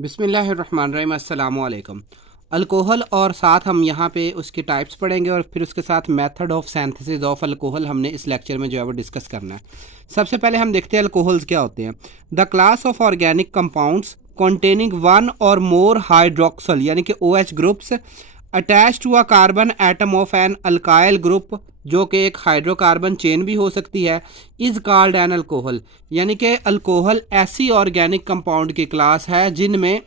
बिस्मिल्लाहिर्रहमानिर्रहीम अस्सलामु अलैकुम। अल्कोहल और साथ हम यहाँ पे उसकी टाइप्स पढ़ेंगे और फिर उसके साथ method of synthesis of alcohol हमने इस लेक्चर में जो है वो डिस्कस करना है। सबसे पहले हम देखते हैं अल्कोहल्स क्या होते हैं। The class of organic compounds containing one or more hydroxyl यानी कि OH groups attach to a carbon atom of an alkyl group जो कि एक हाइड्रोकार्बन चेन भी हो सकती है, इज़ कॉल्ड एन अल्कोहल। यानी कि अल्कोहल ऐसी ऑर्गेनिक कंपाउंड की क्लास है जिनमें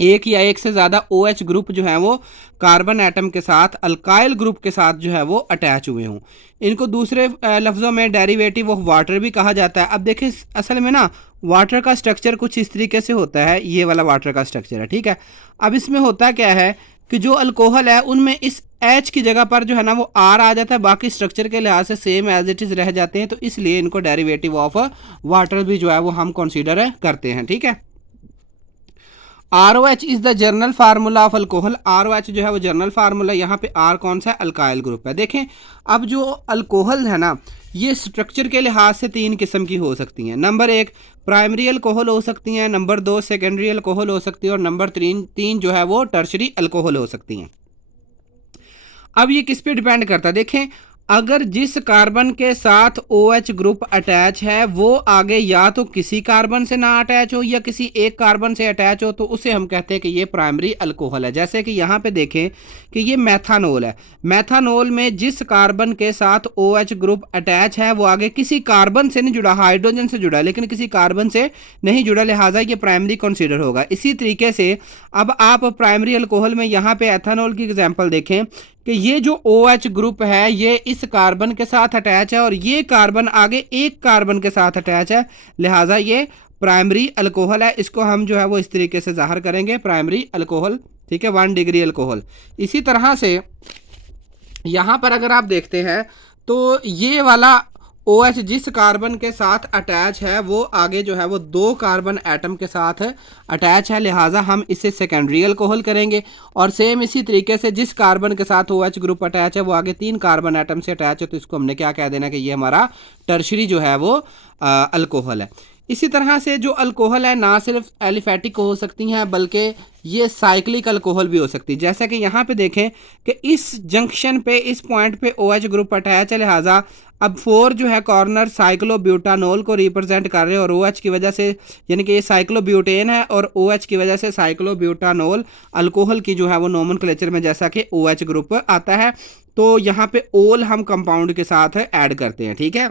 एक या एक से ज़्यादा OH ग्रुप जो है वो कार्बन एटम के साथ अल्काइल ग्रुप के साथ जो है वो अटैच हुए हों। इनको दूसरे लफ्ज़ों में डेरिवेटिव ऑफ वाटर भी कहा जाता है। अब देखें असल में ना वाटर का स्ट्रक्चर कुछ इस तरीके से होता है, ये वाला वाटर का स्ट्रक्चर है, ठीक है। अब इसमें होता क्या है कि जो अल्कोहल है उनमें इस H की जगह पर जो है ना वो R आ जाता है, बाकी स्ट्रक्चर के लिहाज से सेम एज इट इज़ रह जाते हैं, तो इसलिए इनको डेरिवेटिव ऑफ वाटर भी जो है वो हम कंसीडर करते हैं, ठीक है। ROH is the journal formula of alcohol. ROH जो है वो जर्नल फार्मूला, यहाँ पे R कौन सा है, अल्काइल ग्रुप है। देखें अब जो अल्कोहल है ना ये स्ट्रक्चर के लिहाज से तीन किस्म की हो सकती हैं। नंबर एक प्राइमरी अल्कोहल हो सकती हैं, नंबर दो सेकेंडरी अल्कोहल हो सकती है और नंबर तीन जो है वो टर्शरी अल्कोहल हो सकती हैं। अब ये किस पे डिपेंड करता है, देखें अगर जिस कार्बन के साथ OH ग्रुप अटैच है वो आगे या तो किसी कार्बन से ना अटैच हो या किसी एक कार्बन से अटैच हो तो उसे हम कहते हैं कि ये प्राइमरी अल्कोहल है। जैसे कि यहाँ पे देखें कि ये मेथानोल है, मेथानोल में जिस कार्बन के साथ OH ग्रुप अटैच है वो आगे किसी कार्बन से नहीं जुड़ा, हाइड्रोजन से जुड़ा लेकिन किसी कार्बन से नहीं जुड़ा, लिहाजा ये प्राइमरी कंसीडर होगा। इसी तरीके से अब आप प्राइमरी अल्कोहल में यहाँ पे एथानोल की एग्जाम्पल देखें कि ये जो OH ग्रुप है ये इस कार्बन के साथ अटैच है और ये कार्बन आगे एक कार्बन के साथ अटैच है, लिहाजा ये प्राइमरी अल्कोहल है। इसको हम जो है वो इस तरीके से जाहिर करेंगे प्राइमरी अल्कोहल, ठीक है, 1 डिग्री अल्कोहल। इसी तरह से यहाँ पर अगर आप देखते हैं तो ये वाला OH जिस कार्बन के साथ अटैच है वो आगे जो है वो दो कार्बन एटम के साथ अटैच है, लिहाजा हम इसे सेकेंडरी अल्कोहल करेंगे। और सेम इसी तरीके से जिस कार्बन के साथ OH ग्रुप अटैच है वो आगे तीन कार्बन एटम से अटैच है, तो इसको हमने क्या कह देना कि ये हमारा टर्शरी जो है वो अल्कोहल है। इसी तरह से जो अल्कोहल है ना सिर्फ एलिफेटिक हो सकती हैं बल्कि ये साइक्लिक अल्कोहल भी हो सकती है। जैसे कि यहाँ पे देखें कि इस जंक्शन पे इस पॉइंट पे OH ग्रुप अटैच है, लिहाजा अब 4 जो है कॉर्नर साइक्लोब्यूटानोल को रिप्रेजेंट कर रहे हैं और OH की वजह से यानी कि ये साइक्लोब्यूटेन है और OH की वजह से साइक्लोब्यूटानोल अल्कोहल की जो है वो नोमेनक्लेचर में जैसा कि OH ग्रुप आता है, तो यहाँ पे ओल हम कंपाउंड के साथ ऐड करते हैं, ठीक है,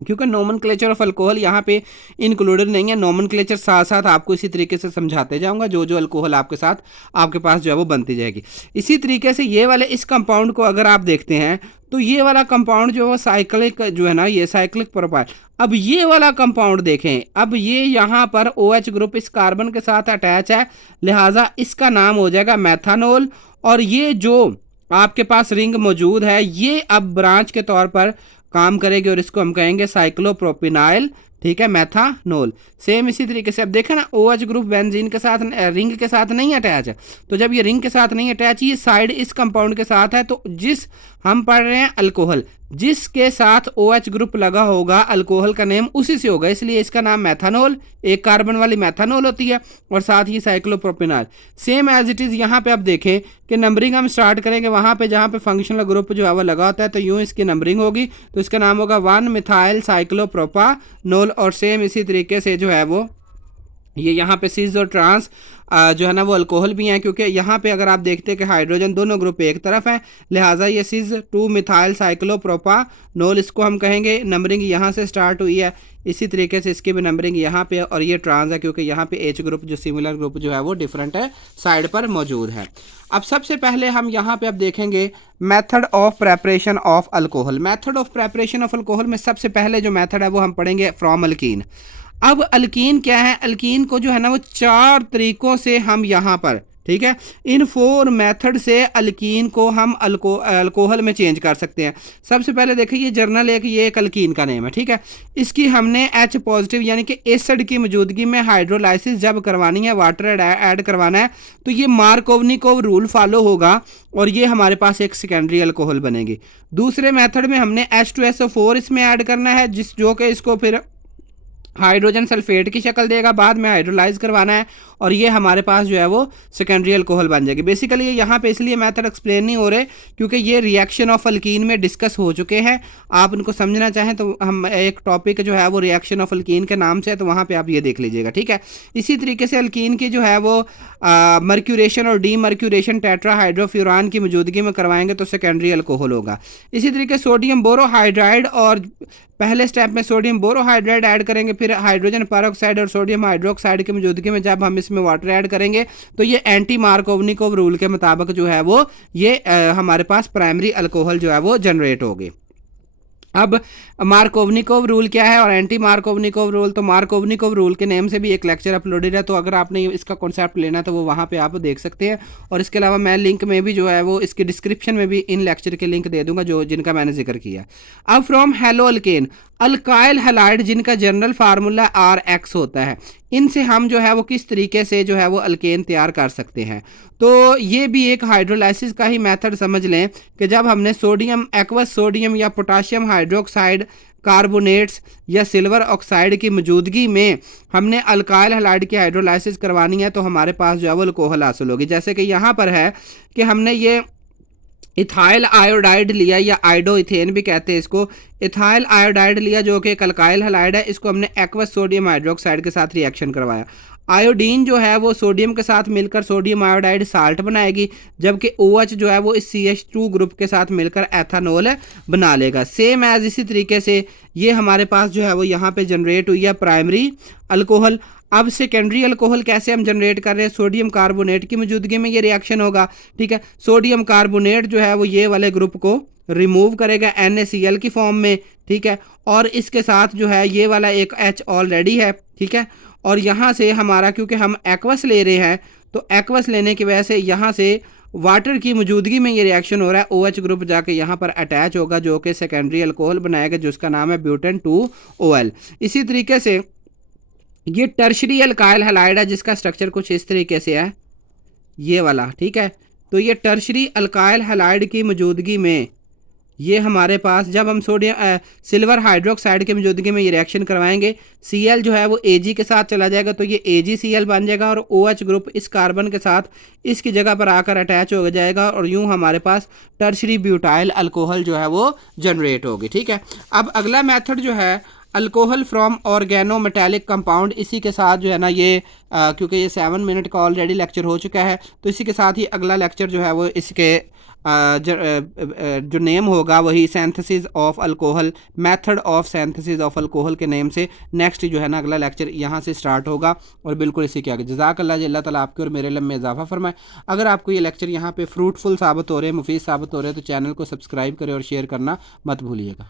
क्योंकि नोमेनक्लेचर ऑफ अल्कोहल यहाँ पे इंक्लूडेड नहीं है। नोमेनक्लेचर साथ साथ आपको इसी तरीके से समझाते जाऊंगा, जो जो अल्कोहल आपके साथ आपके पास जो है वो बनती जाएगी। इसी तरीके से ये वाले इस कंपाउंड को अगर आप देखते हैं तो ये वाला कंपाउंड जो है वो साइक्लिक जो है ना ये साइक्लिक प्रोपाइल। अब ये वाला कंपाउंड देखें, अब ये यहाँ पर OH ग्रुप इस कार्बन के साथ अटैच है, लिहाजा इसका नाम हो जाएगा मेथानोल। और ये जो आपके पास रिंग मौजूद है ये अब ब्रांच के तौर पर काम करेगी और इसको हम कहेंगे साइक्लोप्रोपिनाइल, ठीक है, मेथानोल। सेम इसी तरीके से अब देखा ना OH ग्रुप बेंजीन के साथ रिंग के साथ नहीं अटैच है, तो जब ये रिंग के साथ नहीं अटैच ये साइड इस कंपाउंड के साथ है, तो जिस हम पढ़ रहे हैं अल्कोहल जिसके साथ OH ग्रुप लगा होगा अल्कोहल का नेम उसी से होगा, इसलिए इसका नाम मेथानोल, एक कार्बन वाली मेथानोल होती है और साथ ही साइक्लोप्रोपिनाइल। सेम एज इट इज़ यहाँ पे आप देखें कि नंबरिंग हम स्टार्ट करेंगे वहाँ पे जहाँ पे फंक्शनल ग्रुप जो है वो लगा होता है, तो यूँ इसकी नंबरिंग होगी, तो इसका नाम होगा 1 मिथाइल साइक्लोप्रोपानोल। और सेम इसी तरीके से जो है वो ये यहाँ पे सिस और ट्रांस जो है ना वो अल्कोहल भी हैं, क्योंकि यहाँ पे अगर आप देखते हैं कि हाइड्रोजन दोनों ग्रुप एक तरफ हैं, लिहाजा ये सिस 2 मिथाइल साइक्लोप्रोपानोल इसको हम कहेंगे। नंबरिंग यहाँ से स्टार्ट हुई है, इसी तरीके से इसकी भी नंबरिंग यहाँ पे और ये ट्रांस है क्योंकि यहाँ पे H ग्रुप जो सिमिलर ग्रुप जो है वो डिफरेंट है साइड पर मौजूद है। अब सबसे पहले हम यहाँ पे अब देखेंगे method of preparation of alcohol. Method of preparation of alcohol में सबसे पहले जो मेथड है वो हम पढ़ेंगे फ्रॉम अल्कीन। अब अल्कीन क्या है, अल्कीन को जो है ना वो 4 तरीकों से हम यहाँ पर, ठीक है, इन 4 मेथड से अल्कीन को हम अल्कोहल में चेंज कर सकते हैं। सबसे पहले देखिए ये जर्नल ये एक अल्कीन का नेम है, ठीक है, इसकी हमने H पॉजिटिव यानी कि एसिड की मौजूदगी में हाइड्रोलाइसिस जब करवानी है, वाटर ऐड करवाना है, तो ये मार्कोवनिकोव रूल फॉलो होगा और ये हमारे पास एक सेकेंडरी अल्कोहल बनेगी। दूसरे मेथड में हमने H2SO4 इसमें ऐड करना है जो कि इसको फिर हाइड्रोजन सल्फेट की शक्ल देगा, बाद में हाइड्रोलाइज करवाना है और ये हमारे पास जो है वो सेकेंडरी अल्कोहल बन जाएगी। बेसिकली ये यहाँ पे इसलिए मेथड एक्सप्लेन नहीं हो रहे क्योंकि ये रिएक्शन ऑफ अल्कीन में डिस्कस हो चुके हैं। आप उनको समझना चाहें तो हम एक टॉपिक जो है वो रिएक्शन ऑफ अल्कीन के नाम से है, तो वहाँ पे आप ये देख लीजिएगा, ठीक है। इसी तरीके से अल्कीन की जो है वो मर्क्यूरेशन और डीमर्क्यूरेशन टेट्राहाइड्रोफ्यूरान की मौजूदगी में करवाएंगे तो सेकेंडरी अल्कोहल होगा। इसी तरीके सोडियम बोरोहाइड्राइड और पहले स्टेप में सोडियम बोरोहाइड्राइड ऐड करेंगे, फिर हाइड्रोजन पेरोक्साइड और सोडियम हाइड्रोक्साइड की मौजूदगी में जब हम इसमें वाटर ऐड करेंगे तो ये एंटी मार्कोवनिकोव रूल के मुताबिक जो है वो ये हमारे पास प्राइमरी अल्कोहल जो है वो जनरेट होगी। अब मार्कोवनिकोव रूल क्या है और एंटी मार्कोवनिकोव रूल, तो मार्कोवनिकोव रूल के नेम से भी एक लेक्चर अपलोडेड है, तो अगर आपने इसका कॉन्सेप्ट लेना है तो वो वहाँ पे आप देख सकते हैं। और इसके अलावा मैं लिंक में भी जो है वो इसकी डिस्क्रिप्शन में भी इन लेक्चर के लिंक दे दूंगा जो जिनका मैंने जिक्र किया। अब from hello alkane alkyl halide जिनका जनरल फार्मूला RX होता है, इनसे हम जो है वो किस तरीके से जो है वो अल्केन तैयार कर सकते हैं। तो ये भी एक हाइड्रोलाइसिस का ही मेथड समझ लें कि जब हमने सोडियम एक्वस सोडियम या पोटाशियम हाइड्रोक्साइड कार्बोनेट्स या सिल्वर ऑक्साइड की मौजूदगी में हमने अल्काइल हैलाइड की हाइड्रोलाइसिस करवानी है तो हमारे पास जो है वो अल्कोहल हासिल होगी। जैसे कि यहाँ पर है कि हमने ये इथाइल आयोडाइड लिया या आइडोइथेन भी कहते हैं इसको, इथाइल आयोडाइड लिया जो कि एक अल्काइल हैलाइड है, इसको हमने एक्वस सोडियम हाइड्रोक्साइड के साथ रिएक्शन करवाया। आयोडीन जो है वो सोडियम के साथ मिलकर सोडियम आयोडाइड साल्ट बनाएगी, जबकि OH जो है वो इस CH2 ग्रुप के साथ मिलकर एथानॉल बना लेगा। सेम एज इसी तरीके से ये हमारे पास जो है वो यहाँ पे जनरेट हुई है प्राइमरी अल्कोहल। अब सेकेंडरी अल्कोहल कैसे हम जनरेट कर रहे हैं, सोडियम कार्बोनेट की मौजूदगी में ये रिएक्शन होगा, ठीक है। सोडियम कार्बोनेट जो है वो ये वाले ग्रुप को रिमूव करेगा NaCl की फॉर्म में, ठीक है, और इसके साथ जो है ये वाला एक H ऑलरेडी है, ठीक है। और यहाँ से हमारा क्योंकि हम एक्वस ले रहे हैं तो एक्वस लेने की वजह से यहाँ से वाटर की मौजूदगी में ये रिएक्शन हो रहा है, OH ग्रुप जाके यहाँ पर अटैच होगा जो कि सेकेंडरी अल्कोहल बनाएगा जिसका नाम है ब्यूटेन 2OL। इसी तरीके से ये टर्शरी अल्काइल हैलाइड है जिसका स्ट्रक्चर कुछ इस तरीके से है, ये वाला, ठीक है। तो ये टर्शरी अल्काइल हैलाइड की मौजूदगी में ये हमारे पास जब हम सोडियम सिल्वर हाइड्रोक्साइड की मौजूदगी में ये रिएक्शन करवाएंगे, Cl जो है वो Ag के साथ चला जाएगा तो ये AgCl बन जाएगा और OH ग्रुप इस कार्बन के साथ इसकी जगह पर आकर अटैच हो जाएगा और यूं हमारे पास टर्शरी ब्यूटाइल अल्कोहल जो है वो जनरेट होगी, ठीक है। अब अगला मेथड जो है alcohol from organo metallic compound, इसी के साथ जो है ना ये क्योंकि ये 7 मिनट का ऑलरेडी लेक्चर हो चुका है तो इसी के साथ ही अगला लेक्चर जो है वो इसके जो नेम होगा वही synthesis of alcohol, method of synthesis of alcohol के नेम से नेक्स्ट जो है ना अगला लेक्चर यहाँ से स्टार्ट होगा और बिल्कुल इसी के आगे। जज़ाकल्लाह, अल्लाह ताला आपके और मेरे इल्म में इजाफा फरमाए। अगर आपको ये लेक्चर यहाँ पे फ्रूटफुल साबित हो रहे हैं, मुफीद साबित हो रहे हैं तो चैनल को सब्सक्राइब करें और शेयर करना मत भूलिएगा।